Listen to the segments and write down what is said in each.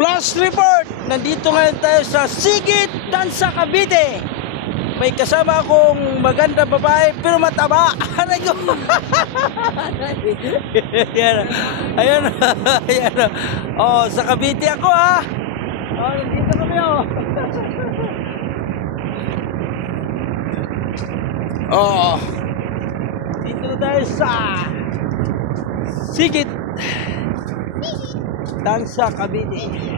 Plus report! Nandito ngayon tayo sa Sigit, Tansa, Cavite. May kasama akong maganda babae pero mataba. Aray ko. Ayan. Ayan. Ayan. Oh, sa Cavite ako ha. Oh, nandito kami oh. Oh. Dito na tayo sa Sigit, Tansa, Cavite.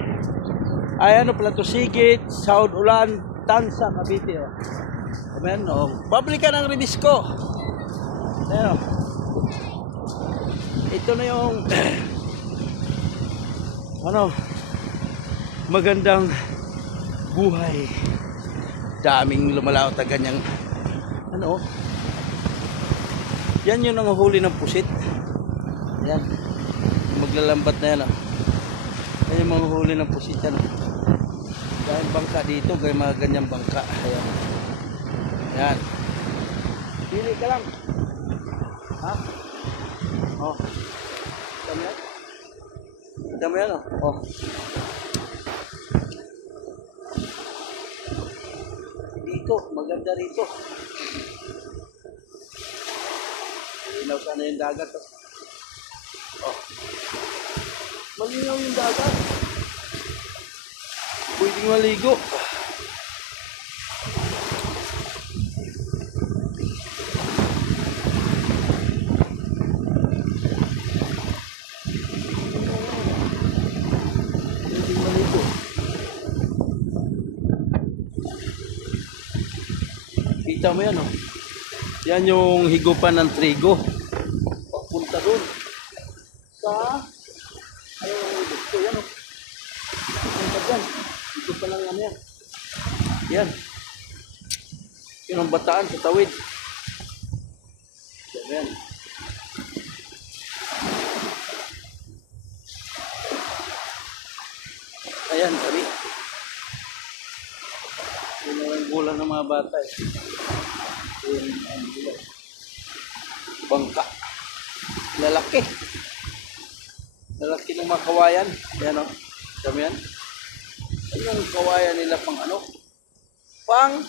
Ay ano pala to, Sigit, South Ulan, Tansa, Cavite oh. Amen oh. Pabrika ng Ribisco. Ayan oh. Ito na yung ano, magandang buhay. Daming lumalaot na ganyang ano oh. Yan yung nanguhuli ng pusit. Yan. Maglalambat na yan oh. Yan yung manguhuli ng pusit yan oh. Dahil bangka dito, gaya mga ganyang bangka. Ayan. Yan. Pili ka lang. Ha? Oh. Kita mo yan? Kita mo yan oh. Oh. Dito, maganda rito. Malinaw sana yung dagat oh. Oh. Malinaw yung dagat. Pwedeng maligo. Pwedeng maligo. Kita mo yan oh. Yan yung higupan ng trigo. Papunta doon sa ayun ang gusto yan oh. Papunta dyan. Ito pa lang yan. Yan. Yun ang bataan sa tawid. Yan. Ayan, sabi. Yun ang bulan ng mga bata eh. Yun ang bulan. Bangka. Lalaki. Lalaki ng mga kawayan. Yan o. Sabi yan. Yung kawayan nila pang ano? Pang.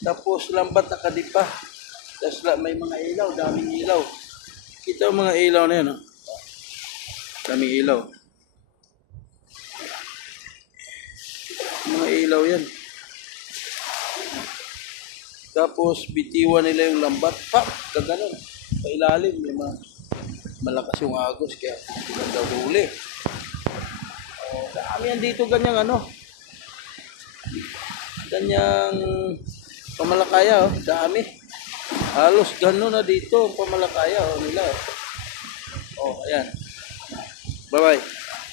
Tapos lambat na kadipa. Tapos may mga ilaw. Daming ilaw. Kita ang mga ilaw na yan o. Daming ilaw. Mga ilaw yan. Tapos bitiwan nila yung lambat. Pak! Kaganon. Pailalim. May mga malakas yung agos. Kaya ganda huli. Oh, dami yan dito ganyang ano. Ganyang pamalakaya oh. Dami. Halos gano'n na dito ang pamalakaya oh, nila. Oh, ayan. Bye-bye.